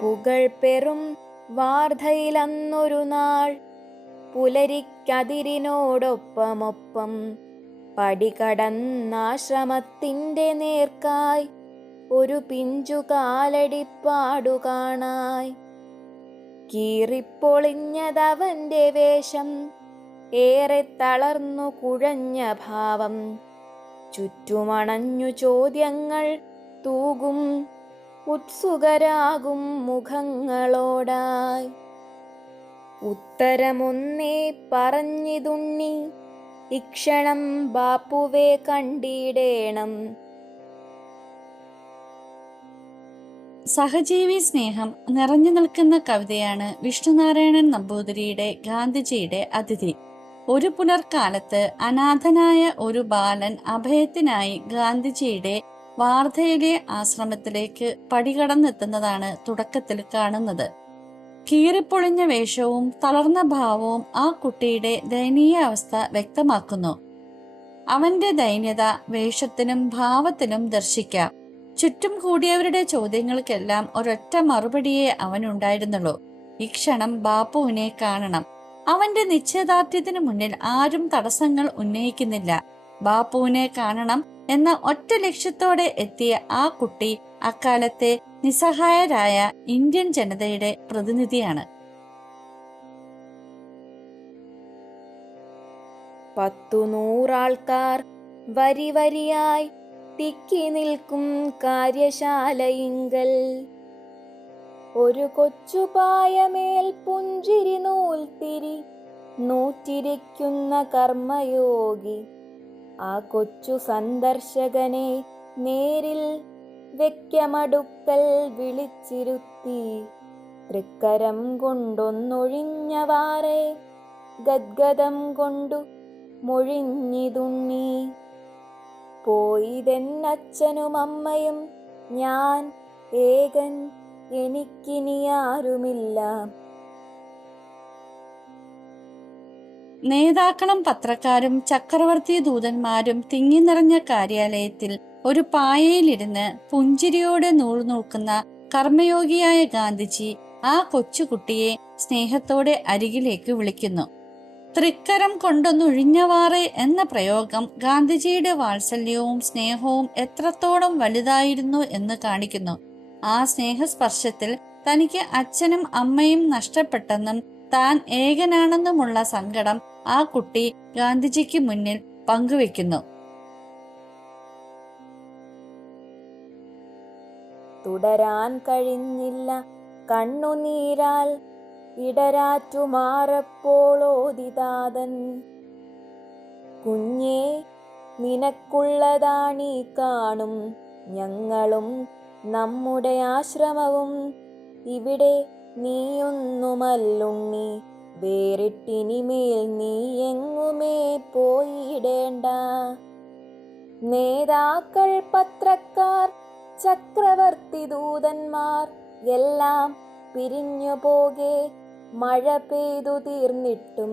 പുകൾ പെറും വാർധയിലന്നൊരു നാൾ പുലരിക്കതിരിനോടൊപ്പമൊപ്പം പടികടന്നാശ്രമത്തിൻ്റെ നേർക്കായി ഒരു പിഞ്ചു കാലടിപ്പാടു കാണായി. കീറിപ്പൊളിഞ്ഞതവൻ്റെ വേഷം, ഏറെ തളർന്നു കുഴഞ്ഞ ഭാവം, ചുറ്റുമണഞ്ഞു ചോദ്യങ്ങൾ തൂകും ഉത്സുകരാകും മുഖങ്ങളോടായി. ഉത്തരമൊന്നേ പറഞ്ഞിതുണ്ണി, ഇക്ഷണം ബാപ്പുവേ കണ്ടിടേണം. സഹജീവി സ്നേഹം നിറഞ്ഞു നിൽക്കുന്ന കവിതയാണ് വിഷ്ണുനാരായണൻ നമ്പൂതിരിയുടെ ഗാന്ധിജിയുടെ അതിഥി. ഒരു പുലർക്കാലത്ത് അനാഥനായ ഒരു ബാലൻ അഭയത്തിനായി ഗാന്ധിജിയുടെ വാർധയിലെ ആശ്രമത്തിലേക്ക് പടികടന്നെത്തുന്നതാണ് തുടക്കത്തിൽ കാണുന്നത്. കീറിപ്പൊളിഞ്ഞ വേഷവും തളർന്ന ഭാവവും ആ കുട്ടിയുടെ ദയനീയ അവസ്ഥ വ്യക്തമാക്കുന്നു. അവന്റെ ദൈന്യത വേഷത്തിലും ഭാവത്തിലും ദർശിക്കാം. ചുറ്റും കൂടിയവരുടെ ചോദ്യങ്ങൾക്കെല്ലാം ഒരൊറ്റ മറുപടിയേ അവനുണ്ടായിരുന്നുള്ളൂ: ഈ ക്ഷണം ബാപ്പുവിനെ കാണണം. അവന്റെ നിശ്ചയദാർഢ്യത്തിനു മുന്നിൽ ആരും തടസ്സങ്ങൾ ഉന്നയിക്കുന്നില്ല. ബാപ്പുവിനെ കാണണം എന്ന ഒറ്റ ലക്ഷ്യത്തോടെ എത്തിയ ആ കുട്ടി അക്കാലത്തെ നിസ്സഹായരായ ഇന്ത്യൻ ജനതയുടെ പ്രതിനിധിയാണ്. 100 ആൾക്കാർ വരി വരിയായി തിക്കി നിൽക്കും കാര്യശാലയിങ്കൽ, ഒരു കൊച്ചുപായമേൽ പുഞ്ചിരി നൂൽത്തിരി നൂറ്റിരിക്കുന്ന കർമ്മയോഗി ആ കൊച്ചു സന്ദർശകനെ നേരിൽ വെക്കമടുക്കൽ വിളിച്ചിരുത്തി. തൃക്കരം കൊണ്ടൊന്നൊഴിഞ്ഞവാറെ ഗദ്ഗദം കൊണ്ടു മൊഴിഞ്ഞിതുണ്ണി. പോയിതെന്നച്ഛനും അമ്മയും ഞാൻ ഏകൻ, എനിക്കിനിയാരുമില്ല. നേതാക്കളും പത്രക്കാരും ചക്രവർത്തി ദൂതന്മാരും തിങ്ങി നിറഞ്ഞ കാര്യാലയത്തിൽ ഒരു പായയിലിരുന്ന് പുഞ്ചിരിയോടെ നൂൽനൂക്കുന്ന കർമ്മയോഗിയായ ഗാന്ധിജി ആ കൊച്ചുകുട്ടിയെ സ്നേഹത്തോടെ അരികിലേക്ക് വിളിക്കുന്നു. തൃക്കരം കൊണ്ടൊന്നൊഴിഞ്ഞവാറെ എന്ന പ്രയോഗം ഗാന്ധിജിയുടെ വാത്സല്യവും സ്നേഹവും എത്രത്തോളം വലുതായിരുന്നു എന്ന് കാണിക്കുന്നു. ആ സ്നേഹസ്പർശത്തിൽ തനിക്ക് അച്ഛനും അമ്മയും നഷ്ടപ്പെട്ടെന്നും താൻ ഏകനാണെന്നുമുള്ള സങ്കടം ആ കുട്ടി ഗാന്ധിജിക്ക് മുന്നിൽ പങ്കുവെക്കുന്നു. തുടരാൻ കഴിഞ്ഞില്ല കണ്ണുനീരാൽ ഇടരാറ്റുമാറപ്പോളോദിതാതൻ. കുഞ്ഞേ, നിനക്കുള്ളതാണീ കാണും ഞങ്ങളും നമ്മുടെ ആശ്രമവും. ഇവിടെ നീയൊന്നുമല്ലുണ്ണി, വേറിട്ടിനിമേൽ നീ എങ്ങുമേ പോയിടേണ്ട. നേതാക്കൾ, പത്രക്കാർ, ചക്രവർത്തി ദൂതന്മാർ എല്ലാം പിരിഞ്ഞു പോകെ മഴ പെയ്തു തീർന്നിട്ടും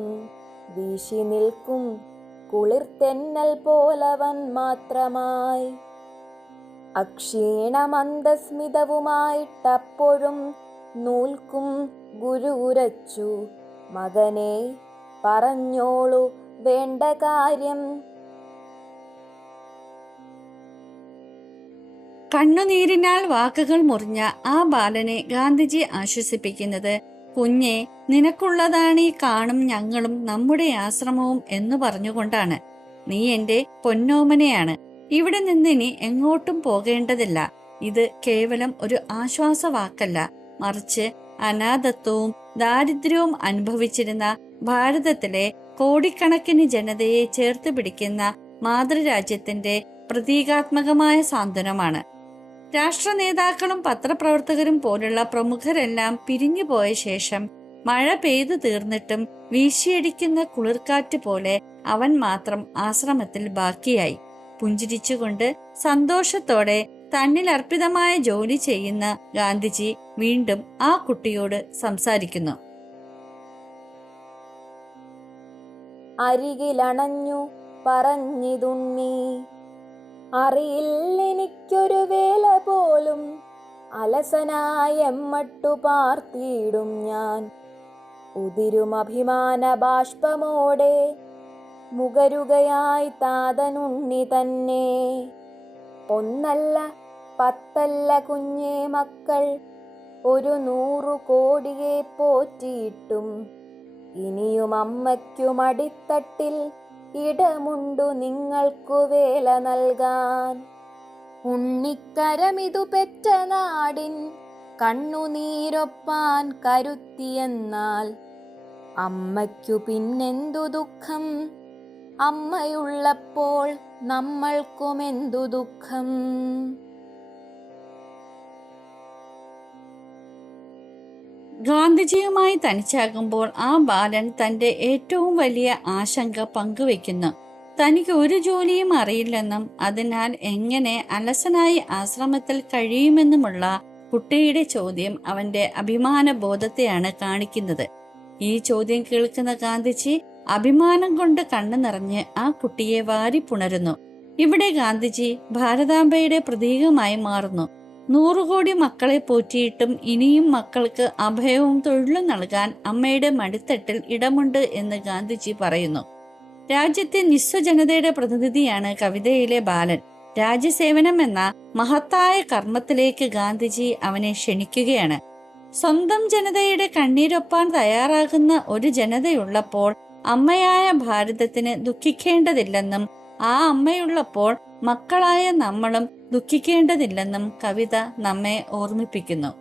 വീശി നിൽക്കും കുളിർത്തെന്നൽ പോലവൻ മാത്രമായി. അക്ഷീണമന്ദസ്മിതവുമായിട്ടപ്പോഴും നൂൽക്കും ഗുരു ഉരച്ചു, മകനെ പറഞ്ഞോളൂ വേണ്ട കാര്യം. കണ്ണുനീരിനാൽ വാക്കുകൾ മുറിഞ്ഞ ആ ബാലനെ ഗാന്ധിജി ആശ്വസിപ്പിക്കുന്നത്, കുഞ്ഞെ, നിനക്കുള്ളതാണീ കാണും ഞങ്ങളും നമ്മുടെ ആശ്രമവും എന്ന് പറഞ്ഞുകൊണ്ടാണ്. നീ എന്റെ പൊന്നോമനയാണ്. ഇവിടെ നിന്നിനി എങ്ങോട്ടും പോകേണ്ടതില്ല. ഇത് കേവലം ഒരു ആശ്വാസവാക്കല്ല, മറിച്ച് അനാഥത്വവും ദാരിദ്ര്യവും അനുഭവിച്ചിരുന്ന ഭാരതത്തിലെ കോടിക്കണക്കിന് ജനതയെ ചേർത്ത് പിടിക്കുന്ന മാതൃരാജ്യത്തിന്റെ പ്രതീകാത്മകമായ സാന്ത്വനമാണ്. രാഷ്ട്ര നേതാക്കളും പത്രപ്രവർത്തകരും പോലുള്ള പ്രമുഖരെല്ലാം പിരിഞ്ഞുപോയ ശേഷം മഴ പെയ്തു തീർന്നിട്ടും വീശിയടിക്കുന്ന കുളിർക്കാറ്റ് പോലെ അവൻ മാത്രം ആശ്രമത്തിൽ ബാക്കിയായി. പുഞ്ചിരിച്ചുകൊണ്ട് സന്തോഷത്തോടെ തന്നിൽ അർപ്പിതമായ ജോലി ചെയ്യുന്ന ഗാന്ധിജി വീണ്ടും ആ കുട്ടിയോട് സംസാരിക്കുന്നു. അരികിലണഞ്ഞു പറഞ്ഞിതുണ്ണി, അറിയില്ലെനിക്കൊരു വേല പോലും അലസനായ എമ്മട്ടു പാർത്തിയിടും ഞാൻ. ഉതിരും അഭിമാന ബാഷ്പമോടെ മുകരുകയായി താതനുണ്ണി തന്നെ. ഒന്നല്ല പത്തല്ല കുഞ്ഞേ മക്കൾ, 100 കോടിയെ പോറ്റിയിട്ടും ഇനിയും അമ്മയ്ക്കും അടിത്തട്ടിൽ ഇടമുണ്ടു നിങ്ങൾക്കു വേല നൽകാൻ. ഉണ്ണിക്കരമിതു പെറ്റ നാടിൻ കണ്ണുനീരൊപ്പാൻ കരുത്തിയെന്നാൽ അമ്മയ്ക്കു പിന്നെന്തു ദുഃഖം, അമ്മയുള്ളപ്പോൾ നമ്മൾക്കുമെന്തു ദുഃഖം. ഗാന്ധിജിയുമായി തനിച്ചാകുമ്പോൾ ആ ബാലൻ തന്റെ ഏറ്റവും വലിയ ആശങ്ക പങ്കുവെക്കുന്നു. തനിക്ക് ഒരു ജോലിയും അറിയില്ലെന്നും അതിനാൽ എങ്ങനെ അലസനായി ആശ്രമത്തിൽ കഴിയുമെന്നുമുള്ള കുട്ടിയുടെ ചോദ്യം അവന്റെ അഭിമാന ബോധത്തെയാണ് കാണിക്കുന്നത്. ഈ ചോദ്യം കേൾക്കുന്ന ഗാന്ധിജി അഭിമാനം കൊണ്ട് കണ്ണു നിറഞ്ഞ് ആ കുട്ടിയെ വാരിപ്പുണരുന്നു. ഇവിടെ ഗാന്ധിജി ഭാരതാംബയുടെ പ്രതീകമായി മാറുന്നു. 100 കോടി മക്കളെ പോറ്റിയിട്ടും ഇനിയും മക്കൾക്ക് അഭയവും തൊഴിലും നൽകാൻ അമ്മയുടെ മടിത്തട്ടിൽ ഇടമുണ്ട് എന്ന് ഗാന്ധിജി പറയുന്നു. രാജ്യത്തെ നിസ്വജനതയുടെ പ്രതിനിധിയാണ് കവിതയിലെ ബാലൻ. രാജ്യസേവനം എന്ന മഹത്തായ കർമ്മത്തിലേക്ക് ഗാന്ധിജി അവനെ ക്ഷണിക്കുകയാണ്. സ്വന്തം ജനതയുടെ കണ്ണീരൊപ്പാൻ തയ്യാറാകുന്ന ഒരു ജനതയുള്ളപ്പോൾ അമ്മയായ ഭാരതത്തിന് ദുഃഖിക്കേണ്ടതില്ലെന്നും ആ അമ്മയുള്ളപ്പോൾ മക്കളായ നമ്മളും ദുഃഖിക്കേണ്ടതില്ലെന്നും കവിത നമ്മെ ഓർമ്മിപ്പിക്കുന്നു.